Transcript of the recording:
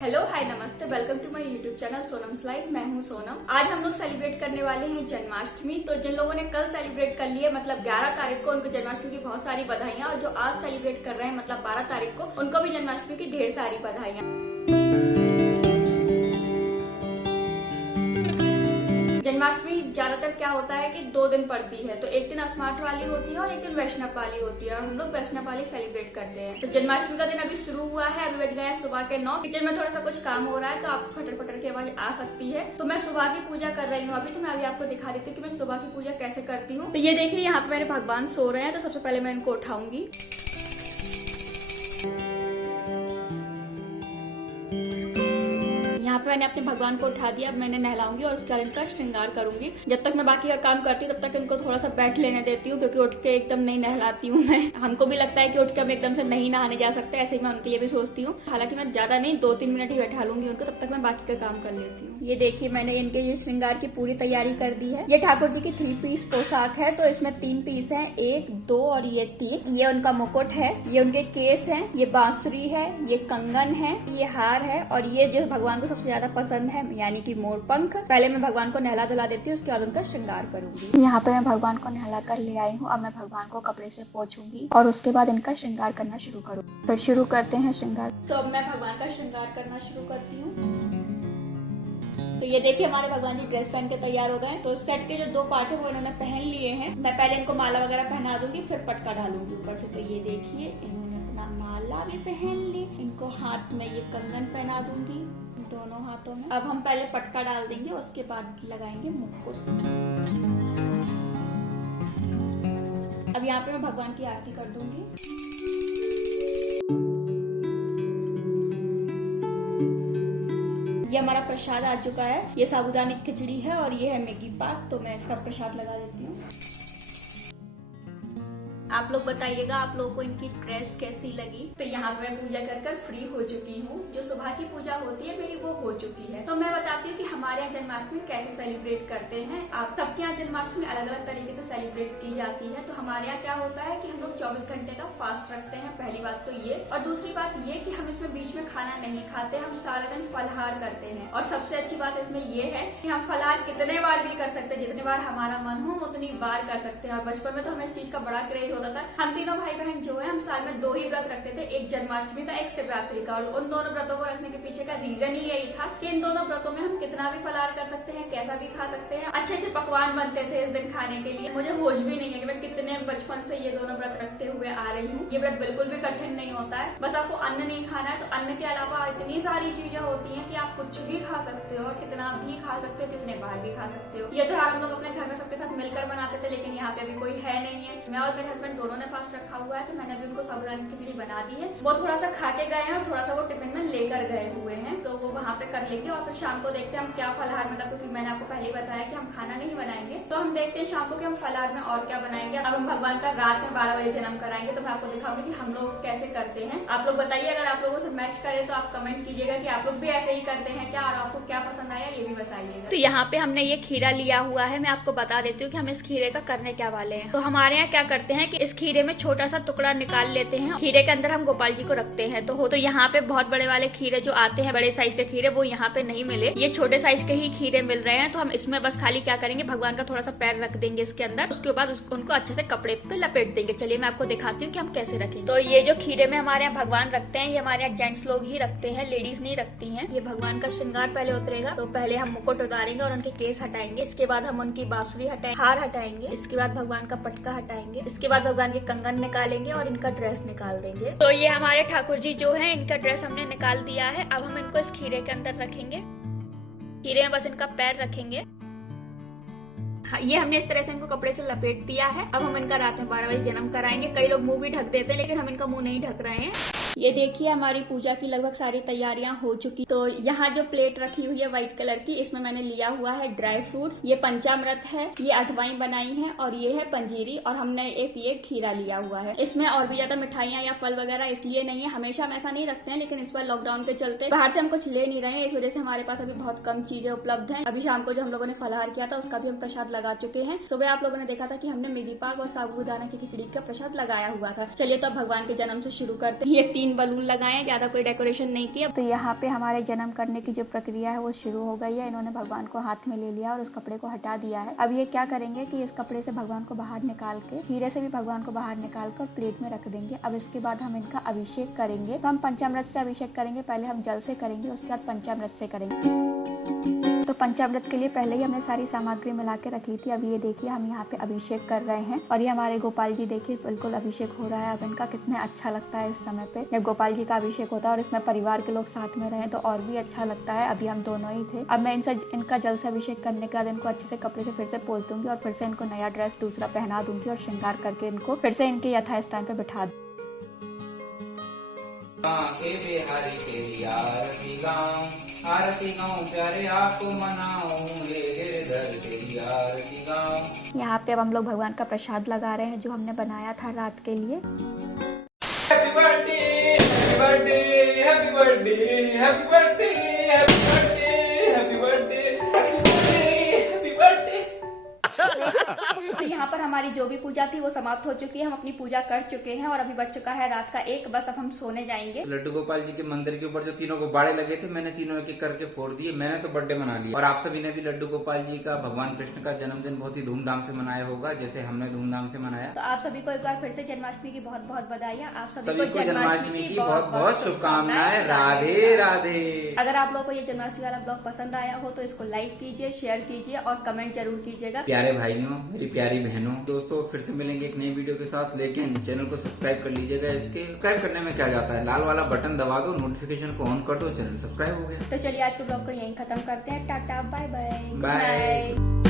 Hello hi नमस्ते, welcome to my YouTube channel Sonam's life. मैं हूं सोनम। आज हम लोग सेलिब्रेट करने वाले हैं जन्माष्टमी। तो जिन लोगों ने कल सेलिब्रेट कर लिए मतलब 11 तारीख को, उनको जन्माष्टमी की बहुत सारी बधाइयां। और जो आज सेलिब्रेट कर रहे हैं मतलब 12 तारीख को, उनको भी जन्माष्टमी की ढेर सारी बधाइयां। जन्माष्टमी ज्यादातर क्या होता है कि 2 दिन पड़ती है। तो एक दिन स्मार्ट वाली होती है और एक दिन वैष्णव वाली होती है, और हम लोग वैष्णव वाली सेलिब्रेट करते हैं। तो जन्माष्टमी का दिन अभी शुरू हुआ है, अभी बज गए हैं सुबह के 9। किचन में थोड़ा सा कुछ काम हो रहा है तो आपको फटर फटर की आवाज आ सकती है। तो मैं सुबह की पूजा कर रही हूँ अभी। तो मैं अभी आपको दिखा देती हूँ कि मैं सुबह की पूजा कैसे करती हूँ। तो ये देखिए, यहाँ पे मेरे भगवान सो रहे हैं। तो सबसे पहले मैं इनको उठाऊंगी। यहाँ पे मैंने अपने भगवान को उठा दिया। अब मैंने नहलाऊंगी और उसके बाद इनका श्रृंगार करूंगी। जब तक मैं बाकी का काम करती हूँ तब तक इनको थोड़ा सा बैठ लेने देती हूँ, क्योंकि उठ के एकदम नहीं नहलाती हूँ मैं। हमको भी लगता है कि उठ के हम एकदम से नहीं नहाने जा सकते, ऐसे ही मैं उनके लिए भी सोचती हूँ। हालांकि मैं ज्यादा नहीं, 2-3 मिनट ही बैठा लूंगी उनको, तब तक मैं बाकी का काम कर लेती हूँ। ये देखिए, मैंने इनके लिए श्रृंगार की पूरी तैयारी कर दी है। ये ठाकुर जी की 3 पीस पोशाक है। तो इसमें 3 पीस है, 1, 2 और ये 3। ये उनका मुकुट है, ये उनके केस है, ये बांसुरी है, ये कंगन है, ये हार है, और ये जो भगवान को सबसे ज्यादा पसंद है यानी कि मोर पंख। पहले मैं भगवान को नहला धुला देती हूँ, उसके बाद उनका श्रृंगार करूंगी। यहाँ पे मैं भगवान को नहला कर ले आई हूँ। अब मैं भगवान को कपड़े से पोंछूंगी और उसके बाद इनका श्रृंगार करना शुरू करूँगी। फिर शुरू करते हैं श्रृंगार। तो अब मैं भगवान का श्रृंगार करना शुरू करती हूँ। तो ये देखिए, हमारे भगवान जी ड्रेस पहन के तैयार हो गए। तो सेट के जो 2 पार्ट है वो इन्होंने पहन लिए हैं। मैं पहले इनको माला वगैरह पहना दूंगी, फिर पटका डालूंगी ऊपर से। तो ये देखिए, इन्होंने अपना माला भी पहन ली। इनको हाथ में ये कंगन पहना दूंगी, दोनों हाथों में। अब हम पहले पटका डाल देंगे, उसके बाद लगाएंगे मुकुट। अब यहाँ पे मैं भगवान की आरती कर दूंगी। ये हमारा प्रसाद आ चुका है। ये साबूदाने की खिचड़ी है और ये है मैगी पाक। तो मैं इसका प्रसाद लगा देती हूँ। आप लोग बताइएगा आप लोगों को इनकी ड्रेस कैसी लगी। तो यहाँ पे मैं पूजा कर फ्री हो चुकी हूँ। जो सुबह की पूजा होती है मेरी वो हो चुकी है। तो मैं बताती हूँ कि हमारे यहाँ जन्माष्टमी कैसे सेलिब्रेट करते हैं। आप सबके यहाँ जन्माष्टमी अलग अलग तरीके से सेलिब्रेट की जाती है। तो हमारे यहाँ क्या होता है कि हम लोग 24 घंटे का फास्ट रखते हैं, पहली बात तो ये। और दूसरी बात ये कि हम इसमें बीच में खाना नहीं खाते, हम सारा दिन फलाहार करते हैं। और सबसे अच्छी बात इसमें ये है कि हम फलाहार कितने बार भी कर सकते हैं, जितने बार हमारा मन हो उतनी बार कर सकते हैं। और बचपन में तो हमें इस चीज का बड़ा क्रेज होता था। हम तीनों भाई बहन जो है, हम साल में 2 ही व्रत रखते थे, एक जन्माष्टमी का, एक शिवरात्रि का। और उन दोनों व्रतों को रखने के पीछे का रीजन ही यही था कि इन दोनों व्रतों में हम कितना भी फलाहार कर सकते हैं, कैसा भी खा सकते हैं। अच्छे अच्छे पकवान बनते थे इस दिन खाने के लिए। मुझे होश भी नहीं है कि मैं कितने बचपन से ये दोनों व्रत रखते हुए आ रही हूँ। ये व्रत बिल्कुल भी कठिन नहीं होता है, बस आपको अन्न नहीं खाना है। तो अन्न के अलावा इतनी सारी चीजें होती है कि आप कुछ भी खा सकते हो और कितना भी खा सकते हो, कितने बार भी खा सकते हो। ये त्योहार हम लोग अपने घर में सबके साथ मिलकर बनाते थे, लेकिन यहाँ पे अभी कोई है नहीं है। मैं और मेरे हस्बैंड दोनों ने फास्ट रखा हुआ है। तो मैंने अभी उनको साबूदाने की खिचड़ी बना दी है। वो थोड़ा सा खा के गए हैं और थोड़ा सा वो टिफिन में लेकर गए हुए हैं। तो वो वहाँ पे कर लेंगे और फिर शाम को देखते हैं हम क्या फलाहार, मतलब क्योंकि मैंने आपको पहले ही बताया कि हम खाना नहीं बनाएंगे। तो हम देखते हैं शाम को कि हम फलाहार में और क्या बनाएंगे। अब हम भगवान का रात में 12 बजे जन्म कराएंगे। तो मैं आपको दिखाऊंगी कि हम लोग कैसे करते हैं। आप लोग बताइए, अगर आप लोगों से मैच करे तो आप कमेंट कीजिएगा कि आप लोग भी ऐसे ही करते हैं क्या, और आपको क्या पसंद आया ये भी बताइएगा। तो यहाँ पे हमने ये खीरा लिया हुआ है। मैं आपको बता देती हूँ कि हम इस खीरे का करने क्या वाले हैं। तो हमारे यहाँ क्या करते हैं कि इस खीरे में छोटा सा टुकड़ा निकाल लेते हैं। खीरे के अंदर हम गोपाल जी को रखते हैं। तो यहाँ पे बहुत बड़े वाले खीरे जो आते हैं, बड़े साइज के खीरे, वो यहाँ पे नहीं मिले। ये छोटे साइज के ही खीरे मिल रहे हैं। तो हम इसमें बस खाली क्या करेंगे, भगवान का थोड़ा सा पैर रख देंगे इसके अंदर। उसके बाद उनको अच्छे से कपड़े पे लपेट देंगे। चलिए मैं आपको दिखाती हूँ कि हम कैसे रखेंगे। तो ये जो खीरे में हमारे यहाँ भगवान रखते हैं, ये हमारे यहाँ जेंट्स लोग ही रखते हैं, लेडीज नहीं रखती है। ये भगवान का श्रृंगार पहले उतरेगा। तो पहले हम मुकुट उतारेंगे और उनके केस हटाएंगे। इसके बाद हम उनकी बांसुरी हटाएंगे, हार हटाएंगे। इसके बाद भगवान का पटका हटाएंगे। इसके बाद भगवान के कंगन निकालेंगे और इनका ड्रेस निकाल देंगे। तो ये हमारे ठाकुर जी जो हैं, इनका ड्रेस हमने निकाल दिया है। अब हम इनको इस खीरे के अंदर रखेंगे। खीरे में बस इनका पैर रखेंगे। हाँ, ये हमने इस तरह से इनको कपड़े से लपेट दिया है। अब हम इनका रात में 12 बजे जन्म कराएंगे। कई लोग मुंह भी ढक देते हैं, लेकिन हम इनका मुंह नहीं ढक रहे हैं। ये देखिए, हमारी पूजा की लगभग सारी तैयारियां हो चुकी। तो यहाँ जो प्लेट रखी हुई है व्हाइट कलर की, इसमें मैंने लिया हुआ है ड्राई फ्रूट्स। ये पंचामृत है, ये अठवाई बनाई है, और ये है पंजीरी, और हमने एक ये खीरा लिया हुआ है। इसमें और भी ज्यादा मिठाइयाँ या फल वगैरह इसलिए नहीं है, हमेशा हम ऐसा नहीं रखते हैं, लेकिन इस बार लॉकडाउन के चलते बाहर से हम कुछ ले नहीं रहे हैं, इस वजह से हमारे पास अभी बहुत कम चीजें उपलब्ध है। अभी शाम को जो हम लोगों ने फलाहार किया था उसका भी हम प्रसाद लगा चुके हैं। सुबह आप लोगों ने देखा था कि हमने मैगी पाक और साबूदाना की खिचड़ी का प्रसाद लगाया हुआ था। चलिए तो अब भगवान के जन्म से शुरू करते हैं। ये 3 3 बलून लगाए, ज्यादा कोई डेकोरेशन नहीं किया। तो यहाँ पे हमारे जन्म करने की जो प्रक्रिया है वो शुरू हो गई है। इन्होंने भगवान को हाथ में ले लिया और उस कपड़े को हटा दिया है। अब ये क्या करेंगे कि इस कपड़े से भगवान को बाहर निकाल के, हीरे से भी भगवान को बाहर निकाल कर प्लेट में रख देंगे। अब इसके बाद हम इनका अभिषेक करेंगे। तो हम पंचामृत से अभिषेक करेंगे। पहले हम जल से करेंगे, उसके बाद पंचामृत से करेंगे। तो पंचामृत के लिए पहले ही हमने सारी सामग्री मिला के रख ली थी। अब ये देखिए हम यहाँ पे अभिषेक कर रहे हैं और ये हमारे गोपाल जी देखिए बिल्कुल अभिषेक हो रहा है। अब इनका कितना अच्छा लगता है इस समय पे जब गोपाल जी का अभिषेक होता है और इसमें परिवार के लोग साथ में रहें तो और भी अच्छा लगता है। अभी हम दोनों ही थे। अब मैं इनका जल से अभिषेक करने के बाद इनको अच्छे से कपड़े से फिर से पोंछ दूंगी और फिर से इनको नया ड्रेस दूसरा पहना दूंगी और श्रृंगार करके इनको फिर से इनके यथास्थान पे बिठा दूंगी। आरती गाऊं प्यारे आपको मनाऊं, ले गिरधर तेरी आरती गाऊं। यहाँ पे अब हम लोग भगवान का प्रसाद लगा रहे हैं जो हमने बनाया था रात के लिए। Happy birthday, happy birthday, happy birthday, happy birthday, happy birthday, happy birthday, happy birthday. तो यहाँ पर हमारी जो भी पूजा थी वो समाप्त हो चुकी है। हम अपनी पूजा कर चुके हैं और अभी बज चुका है रात का 1। बस अब हम सोने जाएंगे। लड्डू गोपाल जी के मंदिर के ऊपर जो तीनों गुब्बारे लगे थे मैंने तीनों एक एक करके फोड़ दिए। मैंने तो बर्थडे मना लिया और आप सभी ने भी लड्डू गोपाल जी का, भगवान कृष्ण का जन्मदिन बहुत ही धूमधाम से मनाया होगा जैसे हमने धूमधाम से मनाया। तो आप सभी को एक बार फिर से जन्माष्टमी की बहुत बहुत बधाइयाँ। आप सभी को जन्माष्टमी की बहुत बहुत शुभकामनाएं। राधे राधे। अगर आप लोगों को ये जन्माष्टमी वाला ब्लॉग पसंद आया हो तो इसको लाइक कीजिए, शेयर कीजिए और कमेंट जरूर कीजिएगा। प्यारे भाइयों, मेरी प्यारी बहनों, दोस्तों फिर से मिलेंगे एक नई वीडियो के साथ। लेकिन चैनल को सब्सक्राइब कर लीजिएगा। इसके सब्सक्राइब करने में क्या जाता है, लाल वाला बटन दबा दो, नोटिफिकेशन को ऑन कर दो, चैनल सब्सक्राइब हो गया। तो चलिए आज के ब्लॉग को यहीं खत्म करते हैं। Tata, bye bye, bye.